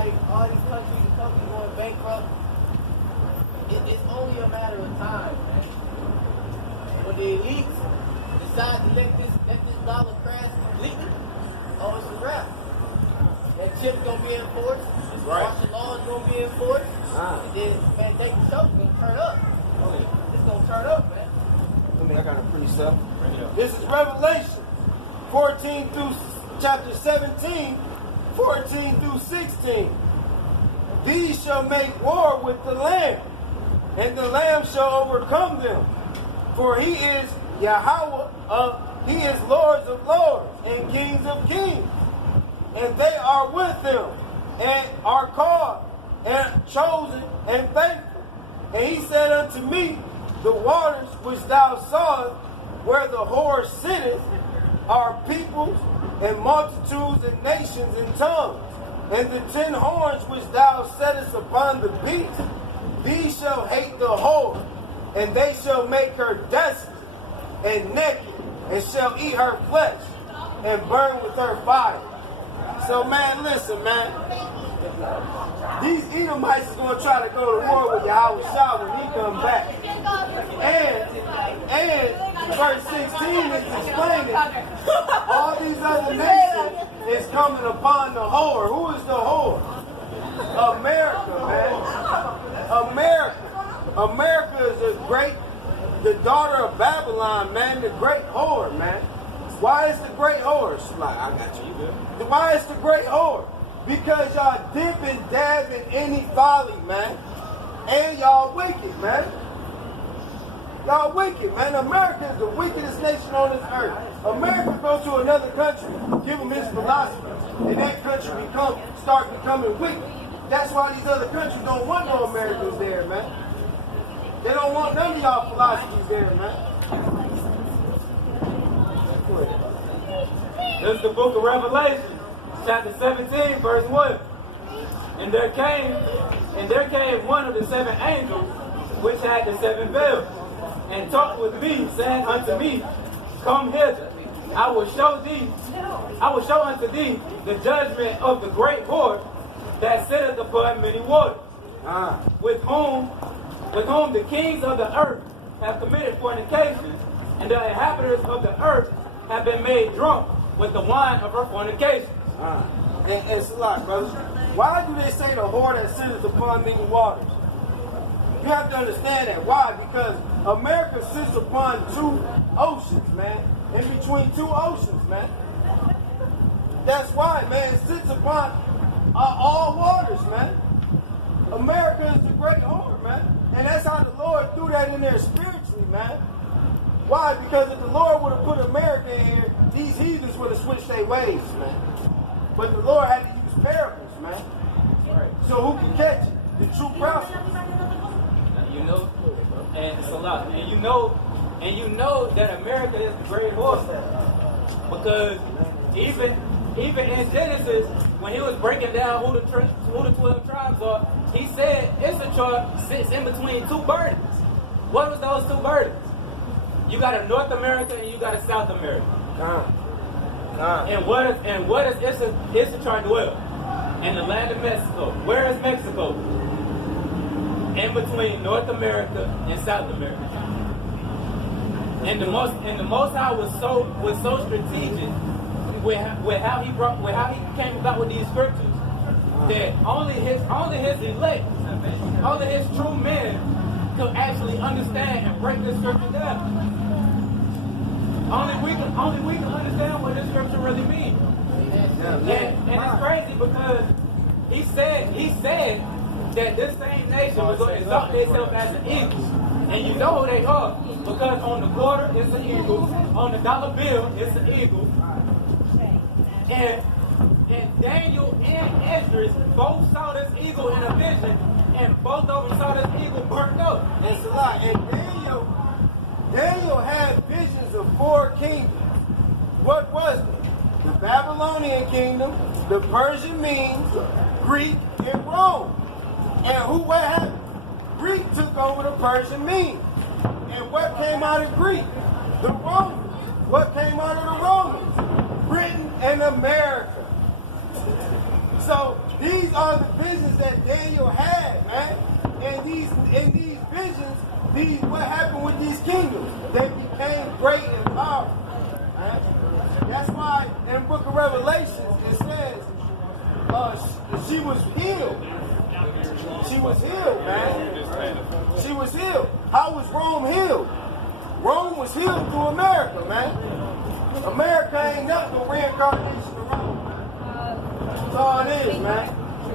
like all these countries and companies going bankrupt, it's only a matter of time, man. When the elites decide to let this dollar crash completely, oh, it's a wrap. That chip's gonna be enforced. This martial law is gonna be enforced. And then, man, take the show, it's gonna turn up. It's gonna turn up, man. I got a precept. This is Revelation 14 through chapter 17, 14 through 16. These shall make war with the Lamb, and the Lamb shall overcome them. For he is Yahweh, he is Lords of lords and Kings of kings. And they are with him, and are called, and chosen, and faithful. And he said unto me, the waters which thou sawest, where the whore sitteth, are peoples, and multitudes, and nations, and tongues. And the 10 horns which thou settest upon the beast, these shall hate the whore, and they shall make her desolate, and naked, and shall eat her flesh, and burn with her fire. So, man, listen, man. These Edomites is going to try to go to war with Yahweh Shah when he comes back. And verse 16 is explaining all these other nations is coming upon the whore. Who is the whore? America, man. America is the daughter of Babylon, man, the great whore, man. Why is the great whore? I got you. Why is the great whore? Because y'all dip and dab in any folly, man. And y'all wicked, man. Y'all wicked, man. America is the wickedest nation on this earth. America goes to another country, give them his philosophy, and that country start becoming wicked. That's why these other countries don't want no Americans there, man. They don't want none of y'all philosophies there, man. This is the book of Revelation, chapter 17, verse 1. And there came one of the 7 angels, which had the 7 vials, and talked with me, saying unto me, Come hither, I will show unto thee the judgment of the great whore that sitteth upon many waters, with whom the kings of the earth have committed fornication, and the inhabitants of the earth have been made drunk with the wine of her fornication. And it's a lot, brothers. Why do they say the whore that sitteth upon many waters? You have to understand that. Why? Because America sits upon 2 oceans, man. In between 2 oceans, man. That's why, man. It sits upon all waters, man. America is the great whore, man. And that's how the Lord threw that in there spiritually, man. Why? Because if the Lord would have put America in here, these heathens would have switched their ways, man. But the Lord had to use parables, man. So who can catch it? The true prophets. You know, and it's a lot. And you know that America is the great horse. Because even in Genesis, when he was breaking down who the 12 tribes are, he said Issachar sits in between 2 burdens. What was those 2 burdens? You got a North America and you got a South America. And what does Issachar dwell? In the land of Mexico. Where is Mexico? In between North America and South America. And the Most High was so strategic with how he came about with these scriptures that only his elect, only his true men could actually understand and break this scripture down. Only we can understand what this scripture really means. And it's crazy because he said that this same nation was going to exalt themselves as an eagle. And you know who they are. Because on the quarter, it's an eagle. On the dollar bill, it's an eagle. And Daniel and Esdras both saw this eagle in a vision. And both of them saw this eagle burnt up. That's a lot. And Daniel had visions of 4 kingdoms. What was it? The Babylonian kingdom, the Persian Medes, Greek, and Rome. And what happened? Greek took over the Persian Medes. And what came out of Greek? The Romans. What came out of the Romans? Britain and America. So These are the visions that Daniel had, man. And these visions, what happened with these kingdoms? They became great and powerful. Right? That's why in the book of Revelations it says she was healed. She was healed, man. She was healed. How was Rome healed? Rome was healed through America, man. America ain't nothing but reincarnation of Rome. That's all it is, man.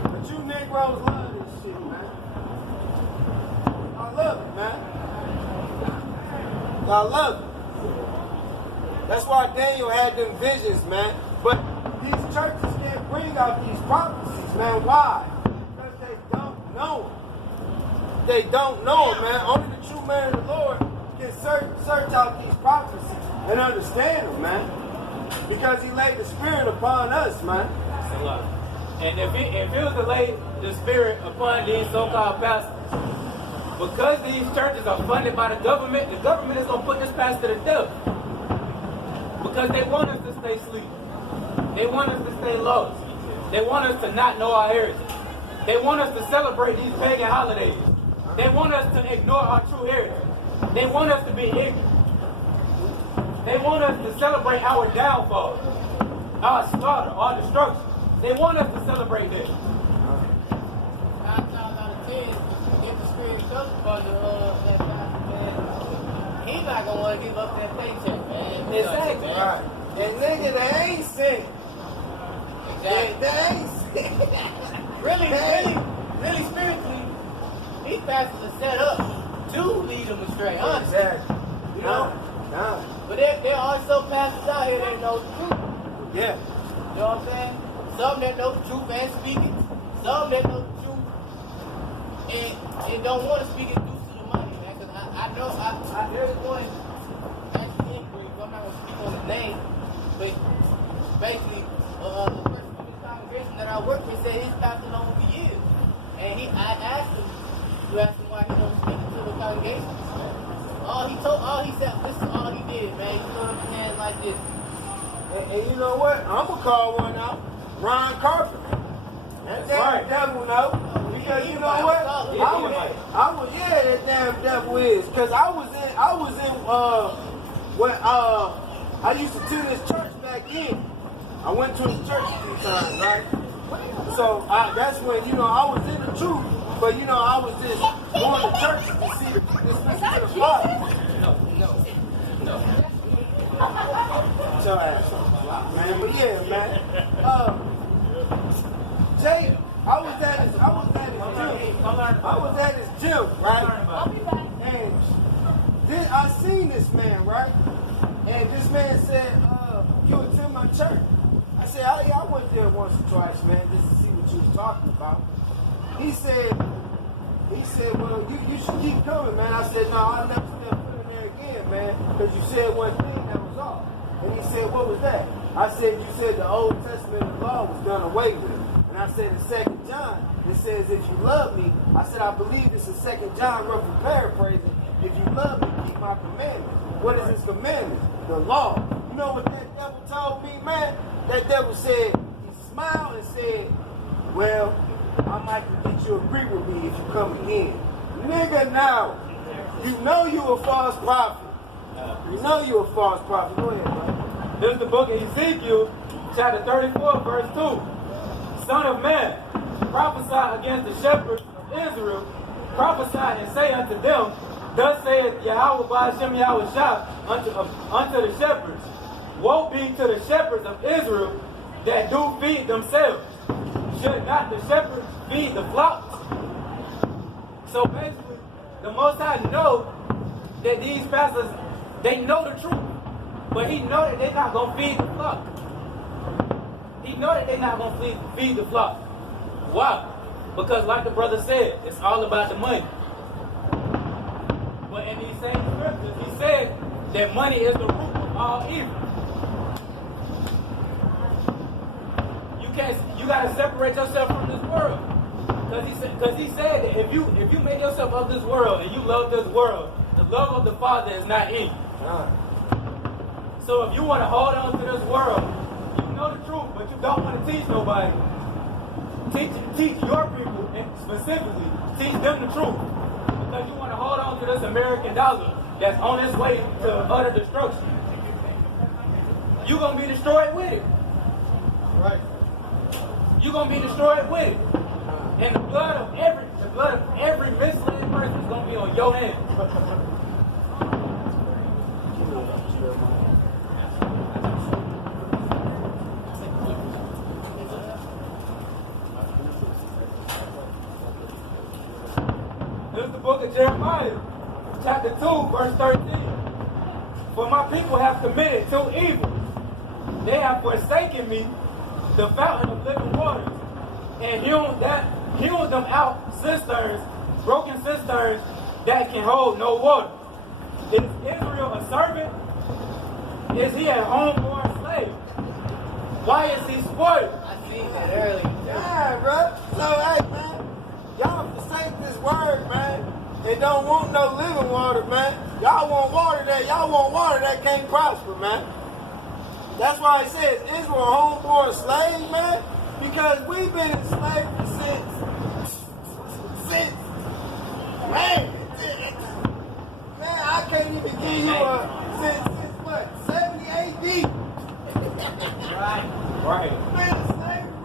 But you Negroes love this shit, man. I love it, man. I love it. That's why Daniel had them visions, man. But these churches can't bring out these prophecies, man. Why? Because they don't know them. They don't know them, man. Only the true man of the Lord can search out these prophecies and understand them, man. Because he laid the Spirit upon us, man. And if it was to lay the Spirit upon these so-called pastors, because these churches are funded by the government is going to put this pastor to death. Because they want us to stay asleep. They want us to stay lost. They want us to not know our heritage. They want us to celebrate these pagan holidays. They want us to ignore our true heritage. They want us to be ignorant. They want us to celebrate our downfall, our slaughter, our destruction. They want us to celebrate that. 9 times out of 10, if the Spirit comes upon that pastor, man, he's not gonna want to give up that paycheck, man. Exactly. Right. And nigga, they ain't sick. Exactly. They ain't sick. really spiritually, these pastors are set up to lead them astray, honestly. Exactly. You know? But there are some pastors out here that know the truth. Yeah. You know what I'm saying? Some that know the truth and speak it. Some that know the truth and don't want to speak it due to the money, man. Because I know, there's one, actually, I'm not going to speak on his name, but basically, the person from his congregation that I work with said he's pastor known for years. And I asked him why he don't speak to the congregation. All he said, this is all he did, man. He threw up his hands like this. And you know what? I'm going to call one out. Ron Carpenter. That damn devil know. Because you know what? That damn devil is. Because I used to attend this church back then. I went to his church a few times, right? So that's when, I was in the truth. But, I was just going to church to see this listen to the Father. No. Your ass off, man. But yeah, man. Jay, I was at his gym, right? And I seen this man, right? And this man said, you attend my church. I said, oh yeah, I went there once or twice, man, just to see what you was talking about. He said, well, you should keep coming, man. I said, no, I'll never step foot in there again, man, because you said one thing that was off. And he said, what was that? I said, you said the Old Testament of the law was done away with. And I said in 2 John, it says, if you love me, I said, I believe this is 2 John, roughly paraphrasing, if you love me, keep my commandments. What is his commandments? The law. You know what that devil told me, man? That devil said, he smiled and said, well, I might get you to agree with me if you come again. Nigga, now, you know you a false prophet. You know you a false prophet. Go ahead, man. This is the book of Ezekiel, chapter 34, verse 2. Son of man, prophesy against the shepherds of Israel. Prophesy and say unto them, thus saith Yahweh Ba'ashem Yahweh Shah unto the shepherds. Woe be to the shepherds of Israel that do feed themselves. Should not the shepherds feed the flocks? So basically, the Most High know that these pastors, they know the truth. But he know that they're not going to feed the flock. He know that they're not going to feed the flock. Why? Because like the brother said, it's all about the money. But in these same scriptures, he said that money is the root of all evil. You got to separate yourself from this world. Because he said that if you make yourself of this world and you love this world, the love of the Father is not in you. So if you want to hold on to this world, you know the truth, but you don't want to teach nobody. teach your people, and specifically, teach them the truth. Because you want to hold on to this American dollar that's on its way to utter destruction. You're going to be destroyed with it. Right. You're going to be destroyed with it. And the blood of every misled person is going to be on your hands. This is the book of Jeremiah, chapter 2, verse 13. For my people have committed two evils. They have forsaken me, the fountain of living waters, and hewn them out cisterns, broken cisterns that can hold no water. Is Israel a servant? Is he a homeborn slave? Why is he spoiled? I seen that earlier. Yeah, bro. So, hey, man, y'all forsake this word, man. They don't want no living water, man. Y'all want water that can't prosper, man. That's why it says Israel a homeborn slave, man. Because we've been enslaved since, man, I can't even give you since what, 70 AD? Right.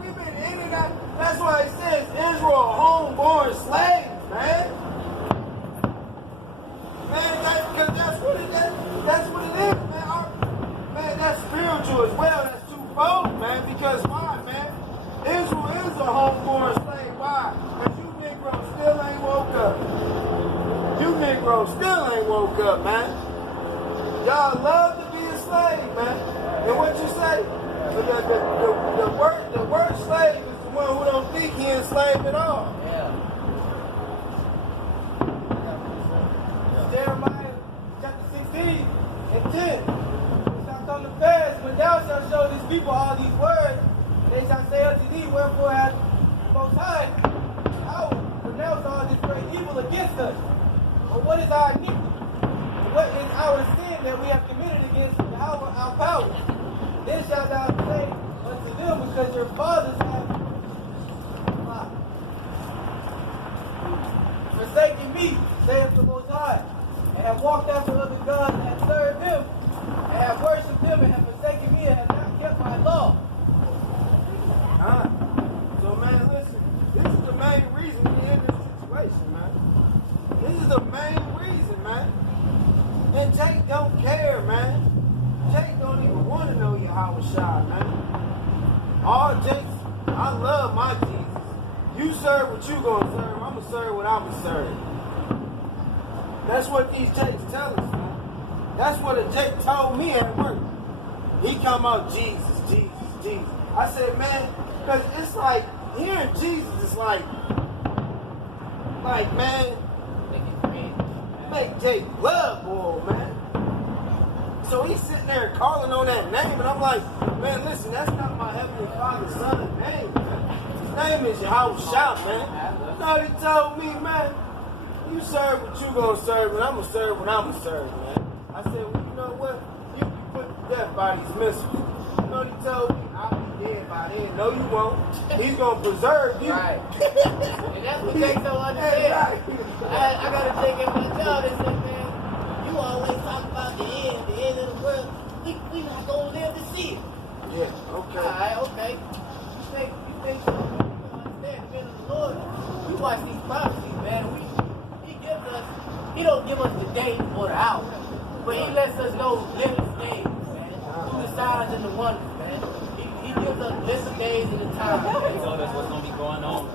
We've been in and out. That's why it says Israel a homeborn slave, man. Man, because that's what it is. That's what it is, man. Man, that's spiritual as well. That's twofold, man. Because why, man? Israel is a homeborn slave. Why? Because you Negroes still ain't woke up. You Negroes still ain't woke up, man. Y'all love to be a slave, man. And what you say? The word slave is the one who don't think he enslaved at all. Yeah. Jeremiah chapter 16 and 10. It shall come to pass when thou shalt show these people all these words, they shall say unto thee, wherefore hath the Most High pronounced all this great evil against us? Or what is our iniquity? And what is our sin that we have committed against our power? Then shalt thou say unto them, because your fathers have forsaken me, saith the Most High, and have walked after other gods and have served them, and have worshipped them, and have forsaken me, and have not kept my law. So, man, listen, this is the main reason we're in this situation, man. This is the main reason, man. And Jake don't care, man. Jake don't even want to know Yahweh Shai, man. All Jake's, I love my Jesus. You serve what you gonna serve, I'm gonna serve what I'm gonna serve. That's what these Jakes tell us, man. That's what a Jake told me at work. He come out, Jesus, Jesus, Jesus. I said, man, because it's like, hearing Jesus is like, man, make Jake blood boil, man. So he's sitting there calling on that name, and I'm like, man, listen, that's not my Heavenly Father's son's name, man. His name is Yahweh Shai, man. You know what he told me, man? You serve what you gonna serve, and I'm gonna serve what I'm gonna serve, man. I said, well, you know what? You can put to death by these missiles. You know what he told me? I'll be dead by then. No, you won't. He's gonna preserve you. Right. And that's what Jake don't understand. I got to take in my job and say, man, you always talk about the end of the world. We not gonna live to see it. Yeah, okay. Alright, okay. You think so? You don't understand the men of the Lord. We watch these prophecies, man. He don't give us the day or the hour, but he lets us know living days, man. Through the signs and the wonders, man. He gives us living days and the time. He told us what's going to be going on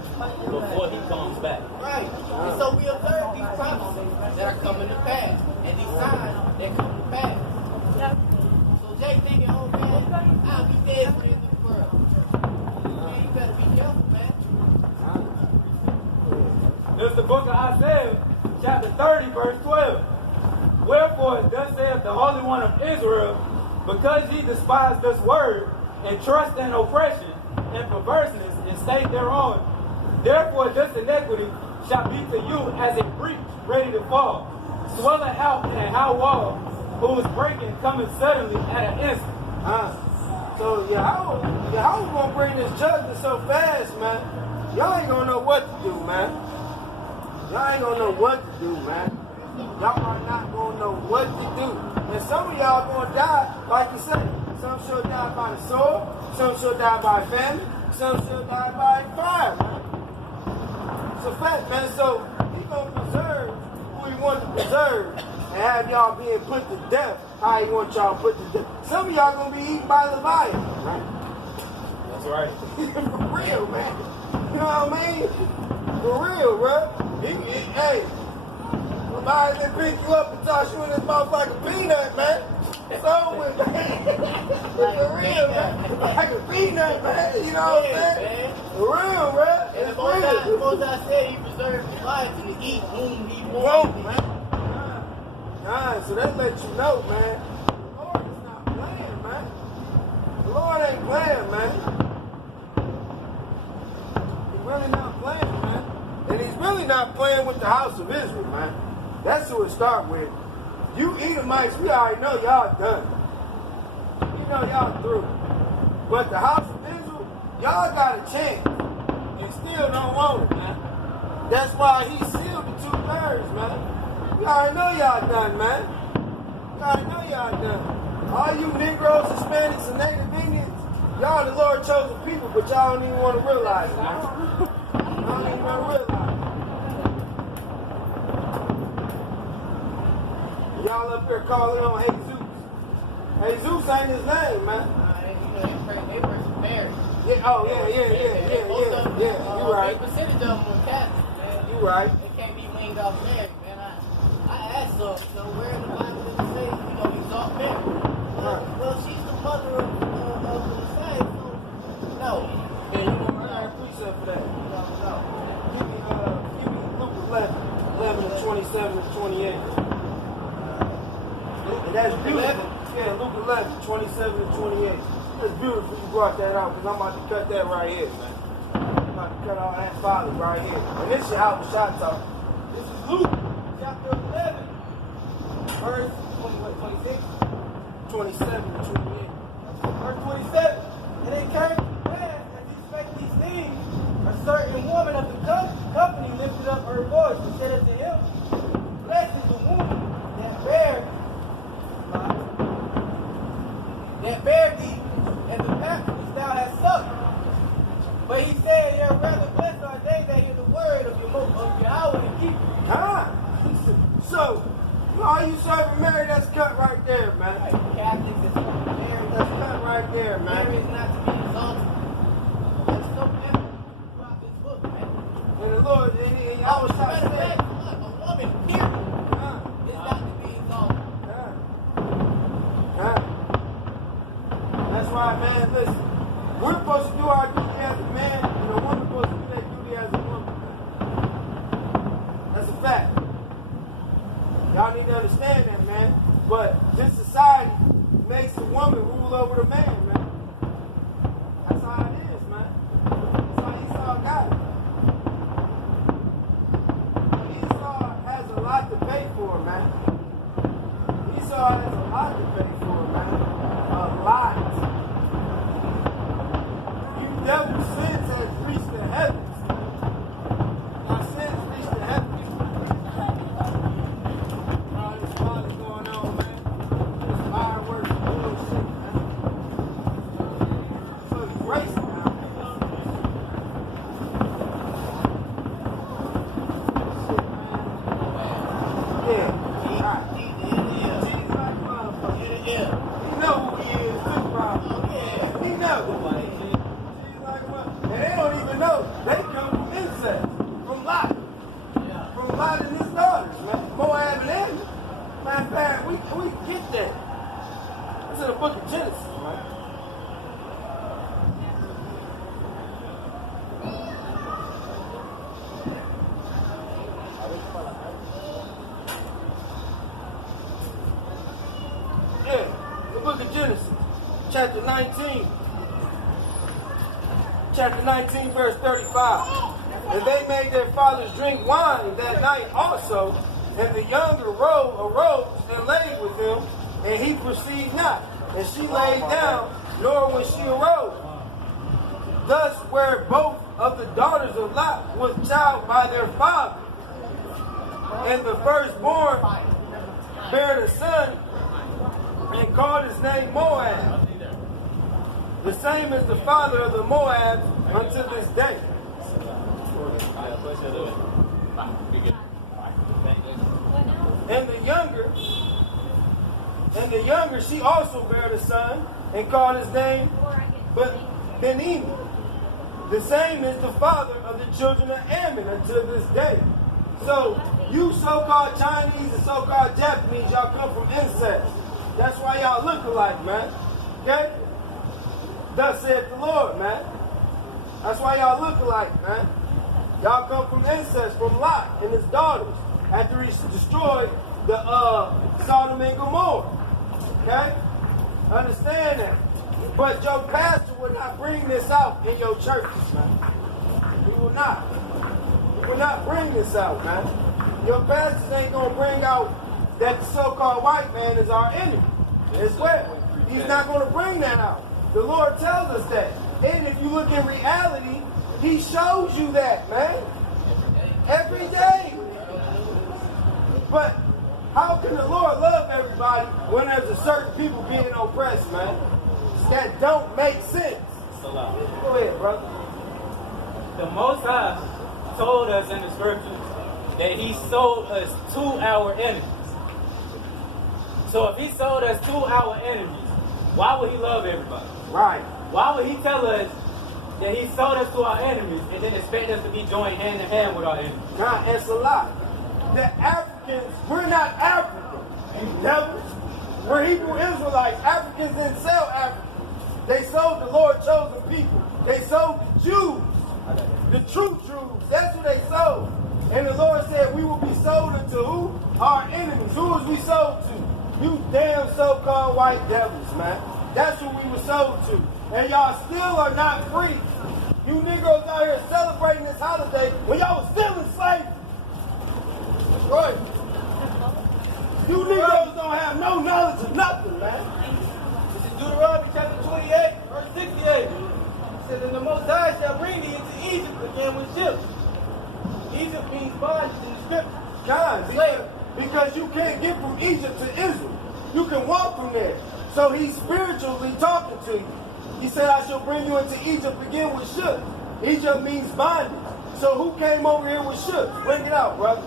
before he comes back. Right. And so we observe these prophecies that are coming to pass, and these signs that come to pass. So Jay thinking, oh man, I'll be dead for the end of the world. Man, you better be careful, man. There's the book of Isaiah, chapter 30, verse 12. Wherefore, thus saith the Holy One of Israel, because ye despise this word, and trust in oppression, and perverseness, and stay thereon, therefore this iniquity shall be to you as a breach ready to fall, swelling out in a high wall, whose breaking cometh suddenly at an instant. So Yahweh gonna bring this judgment so fast, man. Y'all ain't gonna know what to do, man. Y'all ain't gonna know what to do, man. Y'all are not gonna know what to do. And some of y'all gonna die, like you said. Some shall die by the sword, some shall die by famine, some shall die by fire, man. It's a fact, man. So he gonna preserve who he wants to preserve and have y'all being put to death how he wants y'all put to death. Some of y'all gonna be eaten by Leviathan, right? That's right. For real, man. You know what I mean? For real, bro. Hey, Leviathan pick you up and toss you in his mouth like a peanut, man. It's over with, man. For real, man. Like a peanut, man. You know what I'm saying? For real, bro. And It's the most real. I said, he preserved his life to eat whom he wants, man. So that lets you know, man. The Lord is not playing, man. The Lord ain't playing, man. He's really not playing, man. And he's really not playing with the house of Israel, man. That's who it start with. You Edomites, we already know y'all done. We know y'all through. But the house of Israel, y'all got a chance. And still don't want it, man. That's why he sealed the 2/3, man. We already know y'all done, man. We already know y'all done. All you Negroes, Hispanics, and Native Indians, y'all the Lord chosen people, but y'all don't even want to realize it, man. Y'all don't even want to realize it. Y'all up here calling on Jesus. Jesus ain't his name, man. They were married. Yeah, oh, yeah. You right. A percentage of them were Catholic, man. You right. They can't be weaned off Mary, man. I asked them, so where in the Bible does it say, exalt Mary? Well, she's the mother of the Messiah, so no. Yeah, you don't run out of precept for that. No. Give me Luke 11 and 27 and 28. And that's beautiful. Yeah, Luke 11, 27 and 28. It's beautiful you brought that out, because I'm about to cut that right here, man. I'm about to cut all that folly right here. And this is how the shot talk. This is Luke chapter 11, verse 26. 27 and 28. Verse 27. And it came to pass, as he spake these things, a certain woman of the company lifted up her voice and said unto him, Blessed is the woman that bare thee, and the path which thou hast sucked. But he said, Yea, rather blessed are they that hear the word of Yahweh and keep it. So, all you serving Mary, that's cut right there, man. Catholics is Mary. That's cut right there, man. Mary is not to be exalted. That's so evident throughout this book, man. And the Lord, and I was trying to say, a woman, period, is not to be exalted. That's why, man, listen. We're supposed to do our duty as a man, and a woman's supposed to do their duty as a woman. That's a fact. Y'all need to understand that, man. But this society makes the woman rule over the man, man. That's how it is, man. That's how Esau got it. Esau has a lot to pay for, man. Esau has a lot to pay for, man. A lot. You devil's sins have reached the heavens. Our sins reached the heavens. All this folly going on, man. This fireworks and bullshit, man. So it's race now. Shit, man. Yeah. You know who he is, too, bro. He knows. And they don't even know. They come from incest, from Lot. From Lot and his daughters, man. Moab and Ammon. Matter of fact, we get that. That's in the book of Genesis, man. Yeah, the book of Genesis, chapter 19. Chapter 19, verse 35. And they made their fathers drink wine that night also, and the younger arose and laid with him, and he perceived not. And she laid down, nor when she arose. Thus were both of the daughters of Lot was child by their father. And the firstborn bare a son and called his name Moab. The same as the father of the Moabs unto this day. And the younger, she also bare a son and called his name Benini. The same is the father of the children of Ammon until this day. So you so-called Chinese and so-called Japanese, y'all come from incest. That's why y'all look alike, man. Okay? Thus saith the Lord, man. That's why y'all look alike, man. Y'all come from incest, from Lot and his daughters, after he destroyed the Sodom and Gomorrah. Okay? Understand that. But your pastor will not bring this out in your churches, man. He will not. He will not bring this out, man. Your pastors ain't going to bring out that the so-called white man is our enemy as well. He's not going to bring that out. The Lord tells us that. And if you look in reality, he shows you that, man. Every day. But how can the Lord love everybody when there's a certain people being oppressed, man? That don't make sense. Go ahead, brother. The Most High told us in the scriptures that he sold us to our enemies. So if he sold us to our enemies, why would he love everybody? Right. Why would he tell us that he sold us to our enemies and then expect us to be joined hand in hand with our enemies? God, it's a lie. The Africans, we're not African, you devils. We're Hebrew Israelites. Africans didn't sell Africans. They sold the Lord chosen people. They sold the Jews, the true Jews. That's what they sold. And the Lord said we will be sold unto who? Our enemies. Who was we sold to? You damn so-called white devils, man. That's who we were sold to. And y'all still are not free. You Negroes out here celebrating this holiday when y'all was still in slavery. That's right. You Negroes don't have no knowledge of nothing, man. This is Deuteronomy chapter 28, verse 68. It says, and the Most High shall bring thee into Egypt again with ships. Egypt means bondage in the scripture. God, because you can't get from Egypt to Israel. You can walk from there. So he's spiritually talking to you. He said, I shall bring you into Egypt again with ships. Egypt means bondage. So who came over here with ships? Bring it out, brother.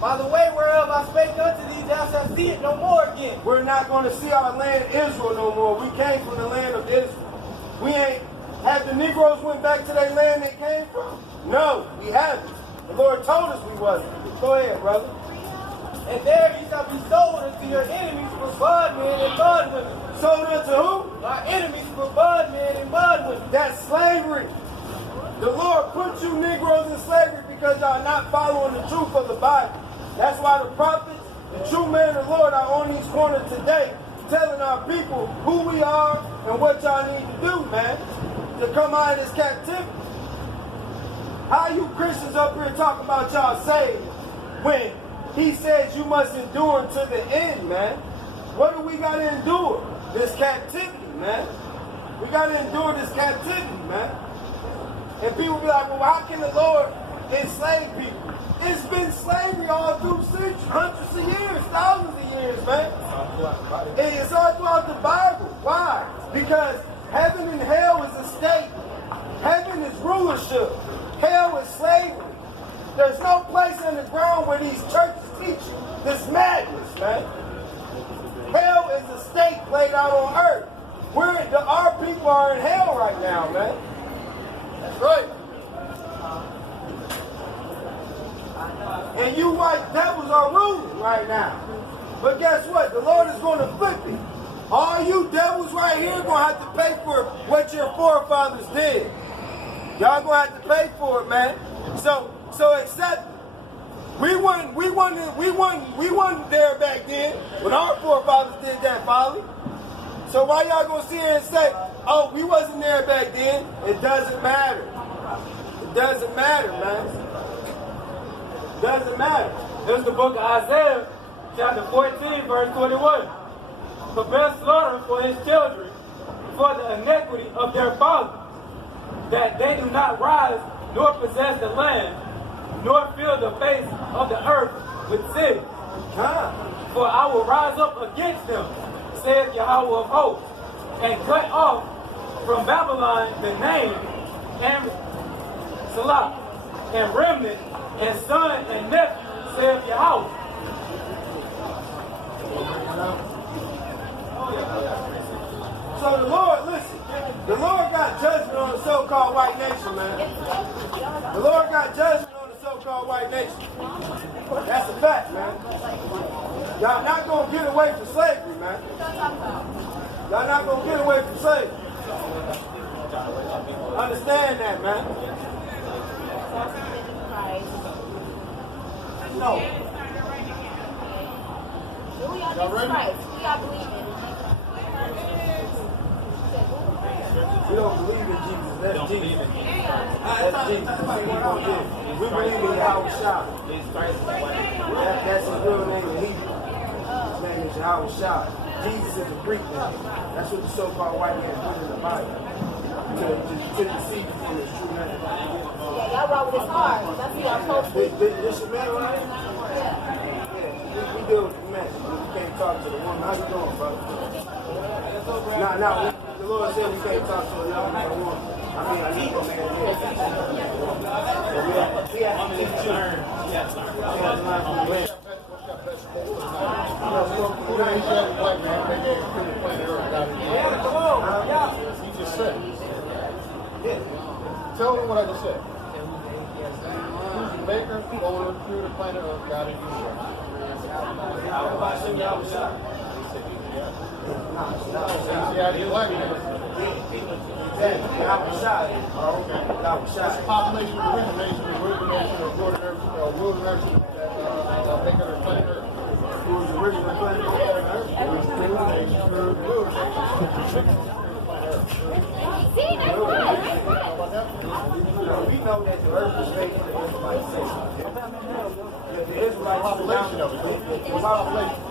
By the way whereof I spake unto thee, thou shalt see it no more again. We're not going to see our land Israel no more. We came from the land of Israel. We ain't, have the Negroes went back to their land they came from? No, we haven't. The Lord told us we wasn't. Go ahead, brother. And there ye shall be sold unto your enemies for bondmen and bondwomen. Sold unto who? Our enemies for bondmen and bondwomen. That's slavery. The Lord put you Negroes in slavery because y'all not following the truth of the Bible. That's why the prophets, the true men of the Lord are on these corners today telling our people who we are and what y'all need to do, man, to come out of this captivity. How you Christians up here talking about y'all saved when he says you must endure until the end, man? What do we got to endure? This captivity, man. We got to endure this captivity, man. And people be like, well, how can the Lord enslave people? It's been slavery all through centuries, hundreds of years, thousands of years, man. It's all throughout the Bible. Why? Because heaven and hell is a state. Heaven is rulership. Hell is slavery. There's no place on the ground where these churches teach you this madness, man. Hell is a state played out on earth. Our people are in hell right now, man. That's right. And you white devils are ruling right now. But guess what? The Lord is going to flip it. All you devils right here are going to have to pay for what your forefathers did. Y'all going to have to pay for it, man. So accept it. We wasn't there back then when our forefathers did that folly. So why y'all going to sit here and say, oh, we wasn't there back then? It doesn't matter. It doesn't matter, man. Doesn't matter. There's the book of Isaiah, chapter 14, verse 21. Prepare slaughter for his children, for the iniquity of their fathers, that they do not rise nor possess the land, nor fill the face of the earth with cities. For I will rise up against them, saith Yahweh of hosts, and cut off from Babylon the name and Salah, and remnant, and son and nephew, saith Yahweh. So the Lord, listen, the Lord got judgment on the so-called white nation, man. The Lord got judgment on the so-called white nation. That's a fact, man. Y'all not going to get away from slavery, man. Y'all not going to get away from slavery. Understand that, man. No. Who y'all Jesus Christ? Who y'all believe in? We don't believe in Jesus. That's Jesus. That's Jesus. That's what we don't do. We believe in Yahweh Shah. That's his real name in Hebrew. His name is Yahweh Shah. Jesus is a Greek name. That's what the so-called white man put in the Bible. To deceive you from his true name. Yeah, y'all roll with his heart. That's who y'all supposed to be. This your man right here? Yeah. We deal with the man. We can't talk to the woman. How you doing, brother? Nah. The Lord said we can't talk to a woman. I mean, I need a man. He has to teach you. He has to learn from the man. He just said. Tell them what I just said. Who's the maker, owner, creator, planner of God and universe? This population origination of wilderness that maker of planet Earth. Who was the original planet Earth? See, that's right. We know that the earth was made for the Israelites. The Israelite population of it.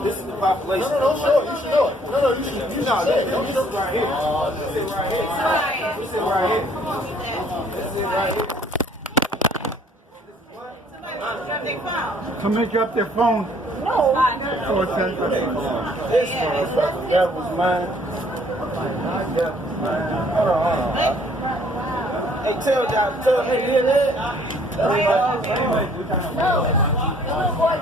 This is the population. No, don't show it. You should know it. No, you should know it. This is right here. This is right here. This is right here. This is right here. Somebody dropped their phone. No. Oh, it's that. This one, that was mine. Hold on. Hey, tell, hey, you hear that? No. The little boy.